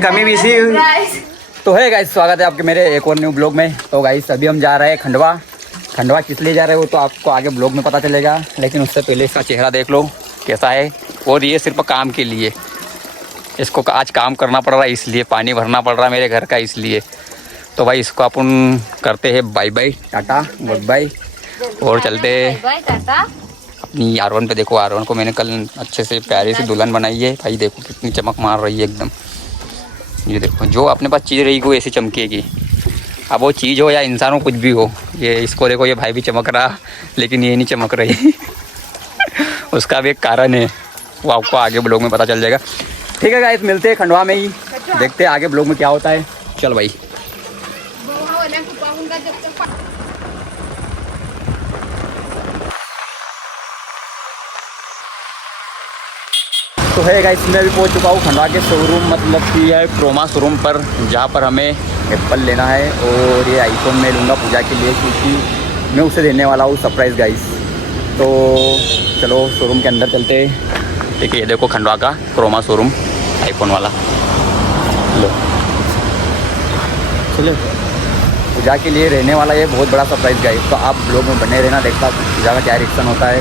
कमी भी सी। तो है गाइस, स्वागत है आपके मेरे एक और न्यू ब्लॉग में। तो गाइस अभी हम जा रहे हैं खंडवा। खंडवा किस लिए जा रहे हो तो आपको आगे ब्लॉग में पता चलेगा, लेकिन उससे पहले इसका चेहरा देख लो कैसा है। और ये सिर्फ काम के लिए, इसको आज काम करना पड़ रहा है, इसलिए पानी भरना पड़ रहा है मेरे घर का, इसलिए। तो भाई इसको अपन करते हैं bye bye, tata goodbye, और चलते अपनी R1 पे। देखो R1 को मैंने कल अच्छे से प्यारी सी दुल्हन बनाई है भाई, देखो कितनी चमक मार रही है एकदम। ये देखो, जो अपने पास चीज़ रहेगी वो ऐसी चमकेगी। अब वो चीज़ हो या इंसान हो, कुछ भी हो। ये इसको देखो, ये भाई भी चमक रहा, लेकिन ये नहीं चमक रही। उसका भी एक कारण है, वो आपको आगे ब्लॉग में पता चल जाएगा। ठीक है गाइस, मिलते हैं खंडवा में ही, देखते हैं आगे ब्लॉग में क्या होता है। चल भाई। तो है गाइस, मैं अभी पहुंच चुका हूँ खंडवा के शोरूम, मतलब कि है क्रोमा शोरूम पर, जहाँ पर हमें एप्पल लेना है और ये आईफोन मैं लूँगा पूजा के लिए, क्योंकि मैं उसे देने वाला हूँ सरप्राइज़ गाइस। तो चलो शोरूम के अंदर चलते हैं। ठीक है, ये देखो खंडवा का क्रोमा शोरूम आईफोन वाला। लो चलो, पूजा के लिए रहने वाला ये बहुत बड़ा सरप्राइज़ गाइस। तो आप लोग में बने रहना, देखता पूजा का क्या रिएक्शन होता है।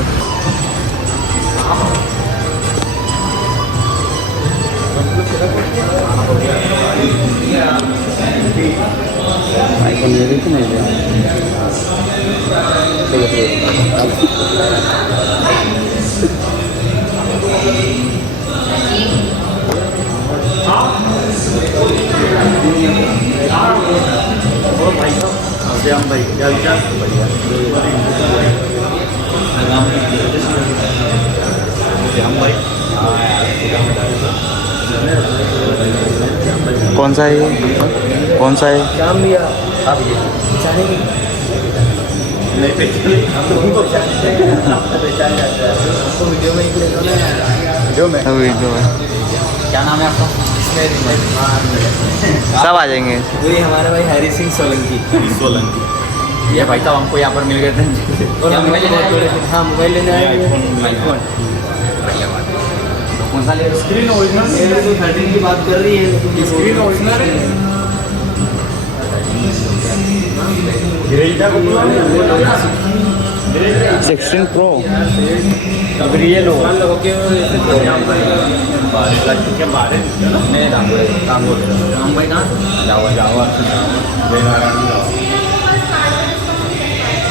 आईफोन ये भी तो नहीं है। भाई क्या विचार कौन सा है, कौन सा है? वीडियो में क्या नाम है आपका? सब आ जाएंगे। ये हमारे भाई हरी सिंह सोलंकी। ये भाई साहब हमको यहाँ पर मिल गए थे। हाँ, मोबाइल लेने आए। कौन सा ले? स्क्रीन ओरिजिनल 13 की बात कर रही है। स्क्रीन ओरिजिनल है। 16 Pro रियल हो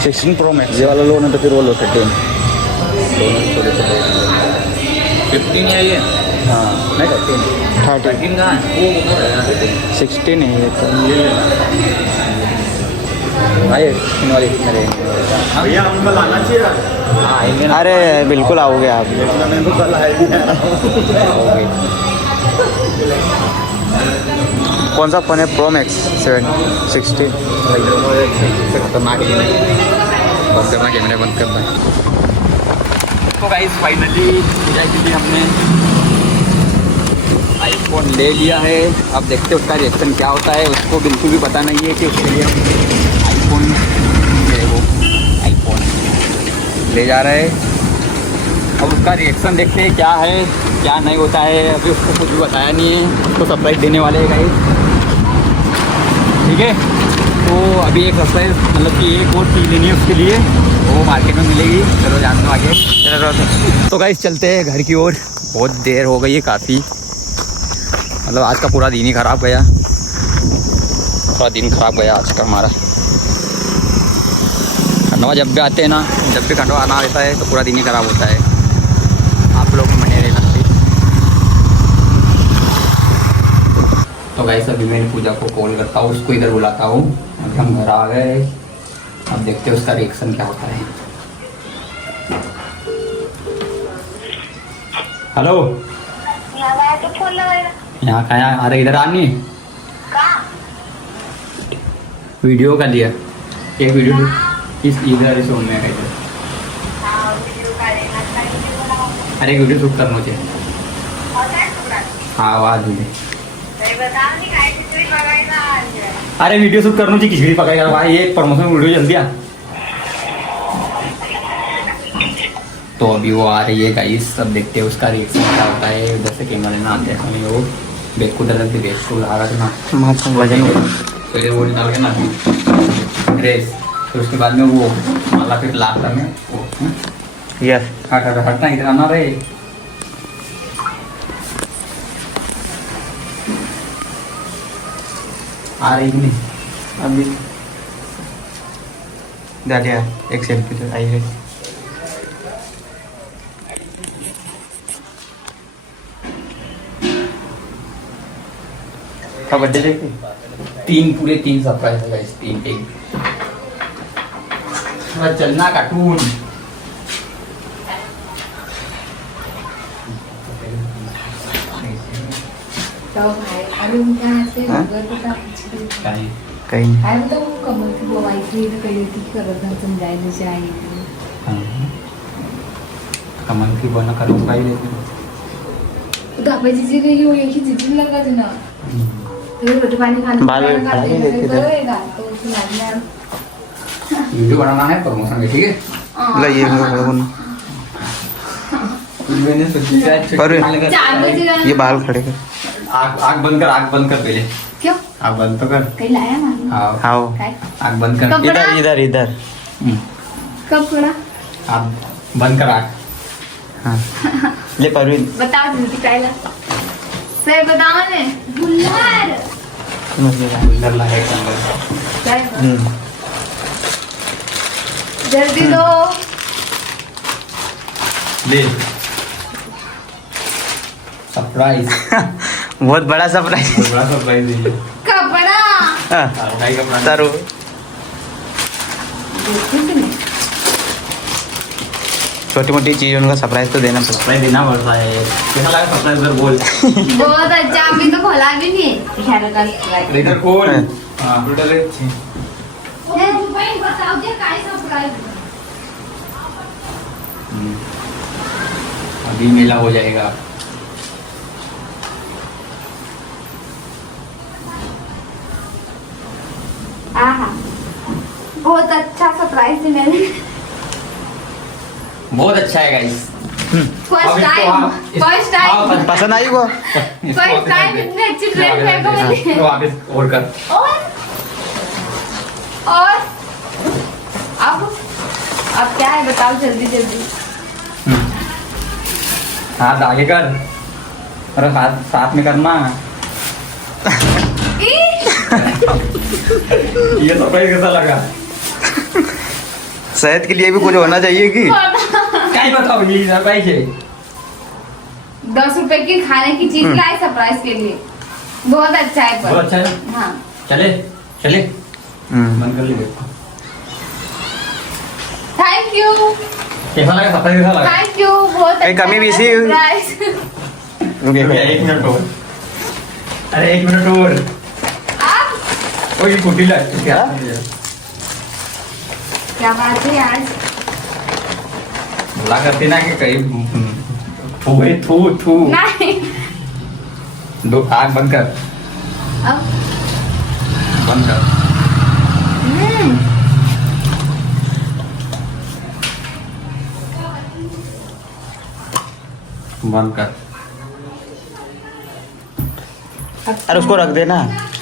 सिक्सटीन प्रो मैक्स ये वाला लो ना, तो फिर वो लो 13 दोनों थोड़े से 15 है ये। हाँ नहीं 13 का 16 है ये तो भाई इन वाले मेरे भैया हमको लाना चाहिए। अरे बिल्कुल आओगे आप। कौन सा फ़ोन है? Pro max 16। खतरनाक है, बंद करना कैमरा बंद करना। तो गाइस फाइनली पूजा के लिए हमने आईफोन ले लिया है। अब देखते हैं उसका रिएक्शन क्या होता है। उसको बिल्कुल भी पता नहीं है कि उसके लिए आईफोन ले जा रहे हैं। अब उसका रिएक्शन देखते हैं क्या है क्या नहीं होता है। अभी उसको कुछ भी बताया नहीं है, उसको सरप्राइज़ देने वाले हैं गाइस। ठीक है, तो अभी एक सरप्राइज़ मतलब कि एक और चीज़ लेनी है उसके लिए, वो मार्केट में मिलेगी। चलो जान दो आगे। चलो तो गाइस चलते हैं घर की ओर। बहुत देर हो गई है काफ़ी, मतलब आज का पूरा दिन ही ख़राब गया। पूरा दिन ख़राब गया आज का हमारा। खंडवा जब भी आते हैं ना, जब भी खंडवा आना रहता है तो पूरा दिन ही ख़राब होता है। आप लोग बने रहना। तो गाइस अभी मैं पूजा को कॉल करता हूँ, उसको इधर बुलाता हूँ। अभी हम घर आ गए, अब देखते हैं उसका रिएक्शन क्या होता है। हेलो, यहाँ कहाँ आ रहे? इधर आनी वीडियो का दिया एक वीडियो इस इधर इस रूम में है। अरे वीडियो शूट करना चाहिए। हाँ आवाज दीजिए। अरे वीडियो शूट करना चाहिए, खिचड़ी पकाएगा भाई। एक प्रमोशन वीडियो जल्दी आ। तो अभी वो आ रही है गाइस, सब देखते हैं उसका रिएक्शन क्या होता है। उधर से कैमरा लेना आते हैं हमें, वो बैग को डाल के रेस को लगा रखना, वजन पहले वो डाल के ना रेस, फिर उसके बाद में वो माला, फिर लास्ट में वो यस हटना इधर आना रहे। आ रही कि नहीं अभी दादिया एक सेल्फी तो आई है। का बर्थडे देखते तीन पूरे 3 सरप्राइज है गाइस, 3 एक थोड़ा चलना कार्टून। तो भाई अरे उनका ऐसे हाँ? अगर पता कुछ कहीं कहीं आई बताओ वो कमल की वो आई थी तो कही थी कि अगर समझाए जैसे आई थी कमल की बना करो भाई देते तो धापे जीजी गई वो एक ही जीजी लगा थे ना तो रोटी पानी खाने बाल खड़ा ही देते थे। करेगा तो उसको लगना वीडियो बनाना है प्रमोशन में, ठीक है। ला ये मैंने सोचा अरे, 4 बजे ये बाल खड़े कर आग आग बंद कर पहले, क्यों आग बंद तो कर। कहीं लाया मालूम हाँ आओ काय आग बंद कर। कब? इधर इधर इधर कब पड़ा आग बंद कर आग। हाँ ले परवीन बताओ जल्दी काय ला सही बताओ ने बुल्लर समझ गया। अंदर ला है अंदर। क्या है? जल्दी दो ले सरप्राइज, बहुत बड़ा सरप्राइज। बड़ा सरप्राइज है ये। कपड़ा हाँ भाई का plan। तारू छोटी मोटी चीज उनका सरप्राइज तो देना पड़ता सरप्राइज देना पड़ता है। कैसा लगा सरप्राइज इधर बोल। बहुत अच्छा अभी तो खोला भी नहीं ख्याल कर इधर बोल। हाँ। हाँ टोटल बताओ जे काय सरप्राइज अभी मेला हो जाएगा। आहा बहुत अच्छा सरप्राइज है मैंने बहुत अच्छा है guys. First time first time पसंद आई को फर्स्ट टाइम इतने अच्छी ड्रेस मेरे को मिली वापस और कर। और अब क्या है बताओ जल्दी जल्दी हाथ आगे कर और हाथ साथ में करना। ई! ये सरप्राइज कैसा लगा? सेहत के लिए भी कुछ होना चाहिए कि क्या ही बताओ ये सरप्राइज है। 10 रुपए की खाने की चीज लाए सरप्राइज के लिए बहुत अच्छा है बहुत पर अच्छा है। हाँ चले चले बंद कर लीजिए। थैंक यू कैसा लगा सरप्राइज? कैसा लगा? थैंक यू बहुत कहीं अच्छा कमी है बेसी? surprise। रुकिए 1 मिनट और। अरे 1 मिनट और। आप ओ ये कुटी ला क्या? क्या बात है आज बोला करती ना कि कहीं थू थू थू। नहीं दो आग बंद कर, अब बंद कर। बंद कर। अरे उसको रख देना।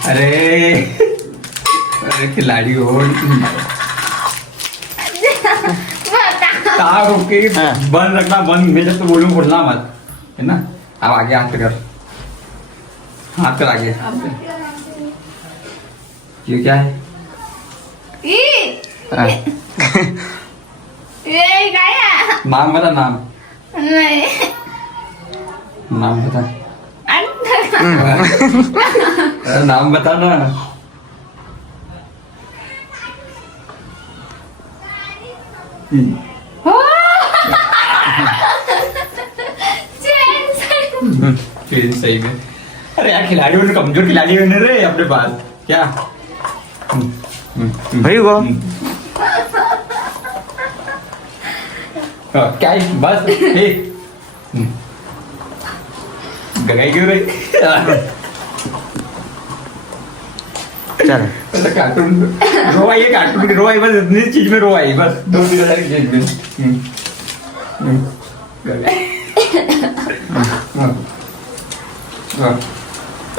अरे अरे खिलाड़ी हो। तार रोके हाँ। बंद रखना, बंद मैं जब तो बोलूं खोलना मत, है ना। अब आगे हाथ कर, हाथ कर आगे। ये क्या है? ई! हाँ। ये क्या है नाम बता, नाम नहीं नाम बता। अंडा अरे नाम बता ना। फिर सही में। अरे यार खिलाड़ी ने कमजोर खिलाड़ी बने रे अपने पास क्या। भाई वो क्या है? बस गगाई क्यों रही? चल कार्टून रोवाई है, कार्टून की रोवाई बस, इतनी चीज में रोवाई बस, 2 चीज में।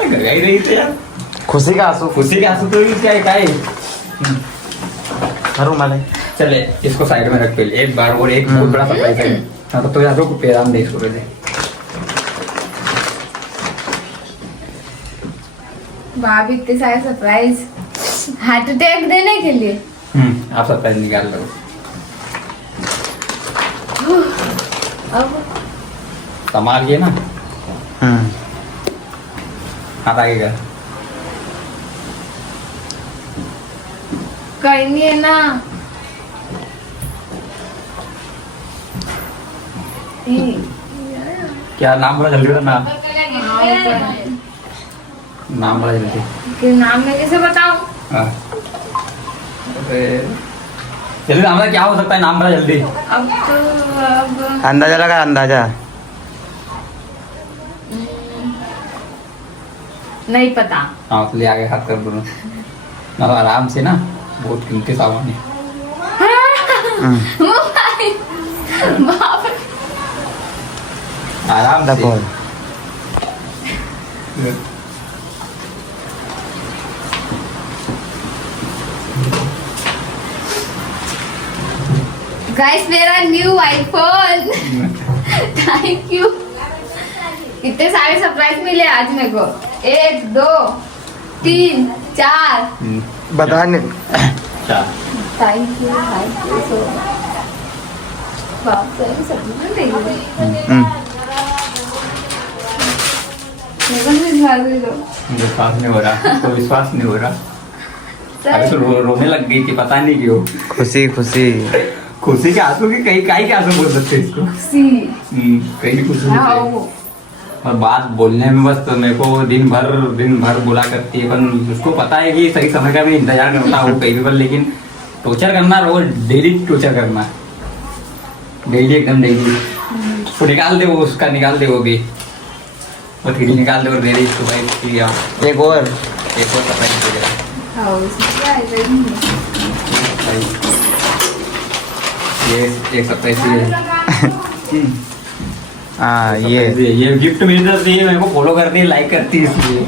गई रही थे यार, खुशी का आंसू खुशी के आंसू तो क्या है काहे? करूँ माले चले इसको साइड में रख पहले एक बार, और एक बहुत बड़ा सरप्राइज है। हाँ तो यार रुक, पैराम दे इसको पहले। भाभी इतने सारे सरप्राइज, हार्ट अटैक देने के लिए। आप सरप्राइज निकाल लो। अब संभालिए ना, हाथ आगे कर। कहीं नहीं है ना। क्या नाम बोला जल्दी, नाम नाम बोला जल्दी। कि नाम मैं कैसे बताऊं? हाँ। अरे, जल्दी नाम बता, क्या हो सकता है, नाम बता जल्दी। अब तो अब अंदाजा लगा, अंदाजा नहीं पता। हाँ तो ले आगे हाथ कर दोनों, ना आराम से ना, बहुत कीमती सामान है। बाप रे। आराम से। बोल गाइस मेरा न्यू आईफोन। Thank you. इतने सारे सरप्राइज मिले आज मेरे को, 1 2 3 4। बता नहीं अच्छा, थैंक यू सो बाप रे, सब में दे दो। मेरे को भी दिला दो। विश्वास नहीं हो रहा, तो विश्वास नहीं हो रहा। अभी तो रोने लग गई थी, पता नहीं क्यों। खुशी खुशी खुशी के आंसू की, कहीं कहीं के आंसू बोल सकते हैं इसको। सी कहीं खुशी हाँ से। वो और बात बोलने में बस तो मेरे को दिन भर बोला करती है, पर उसको पता है कि सही समय का भी इंतजार करता हूँ कहीं भी, पर लेकिन टॉर्चर करना, रोज डेली टॉर्चर करना, डेली एकदम डेली। तो निकाल दे वो, उसका निकाल दे वो भी, वो थ्री निकाल दे और दे दे इसको भाई। एक और सरप्राइज दे दे हाँ उसमें क्या है भाई। ये एक सरप्राइज ये हाँ ये गिफ्ट मेरी तरफ से, ये मेरे को फॉलो करती है, लाइक करती है, इसलिए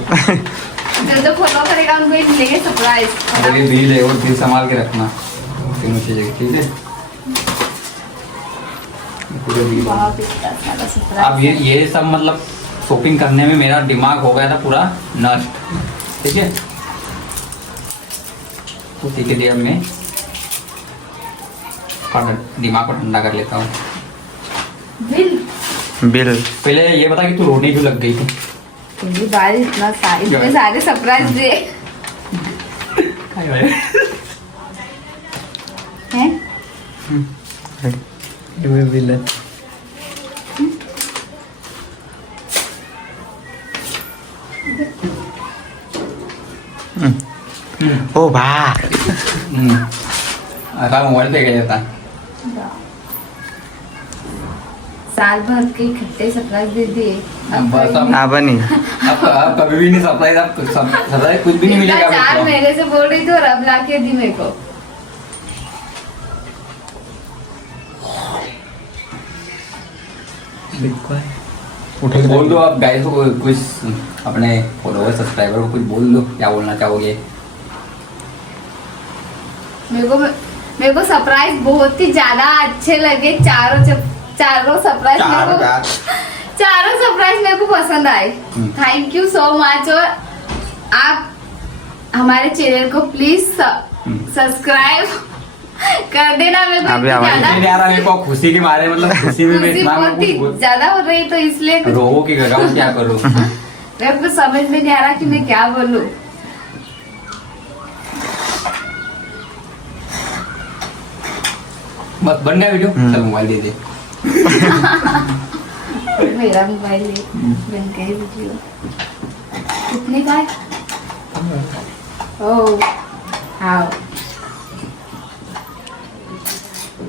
जो फॉलो करेगा उनको ही मिलेंगे सरप्राइज। अरे बिल है, और बिल संभाल के रखना, तीनों चीजें, ठीक है। पूरे बिल। बाप इतना सारा सरप्राइज। अब ये सब मतलब शॉपिंग करने में मेरा दिमाग हो गया था पूरा नष्ट, ठीक है। उसी के लिए अब मैं दिमाग को ठंडा कर लेता हूँ। बिल पहले ये बता कि तू रोने क्यों लग गई थी? पहली बार इतने सारे सरप्राइज दिए हैं। बिल ओ भा ऐसा मोबाइल पे गया जाता। साल भर के इकट्ठे सरप्राइज दे दिए। अब बस अब- ना बनी अब कभी भी नहीं सरप्राइज, अब सरप्राइज कुछ भी नहीं इतना मिलेगा 4 मुझको। महीने से बोल रही थी और अब लाके दी मेरे को। उठे बोल दो आप गाइस को, कुछ अपने फॉलोअर सब्सक्राइबर को कुछ बोल दो, क्या बोलना चाहोगे? मेरे को सरप्राइज बहुत ही ज्यादा अच्छे लगे। चारों सरप्राइज मेरे को पसंद आए। Thank you so much. और आप हमारे चैनल को प्लीज सब्सक्राइब कर देना। मेरे को अभी इतनी हमारी ज्यादा नहीं आ रहा मेरे को, खुशी के मारे, मतलब खुशी में मैं खुशी इतना बहुत ही ज्यादा हो रही, तो इसलिए कुछ रोहो की गगाऊं, क्या करूं? मेरे को समझ में नहीं आ रहा कि मैं क्या बोलूं। बस बन गया वीडियो, चल मोबाइल दे दे। मेरा मोबाइल है, बन गई वीडियो। कितने का है? ओह हाँ,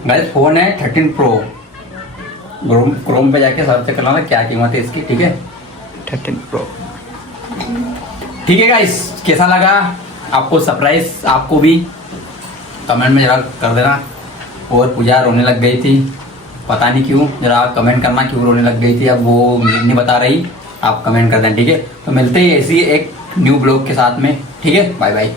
गाइस फोन है 13 प्रो। क्रोम पे जाके सर्च करना था क्या कीमत है इसकी, ठीक है। 13 प्रो ठीक है गाइस, कैसा लगा आपको सरप्राइज? आपको भी कमेंट में जरा कर देना। और पूजा रोने लग गई थी, पता नहीं क्यों, जरा कमेंट करना क्यों रोने लग गई थी, अब वो नहीं बता रही, आप कमेंट कर दें, ठीक है। तो मिलते ही ऐसी एक न्यू ब्लॉग के साथ में, ठीक है, बाय बाय।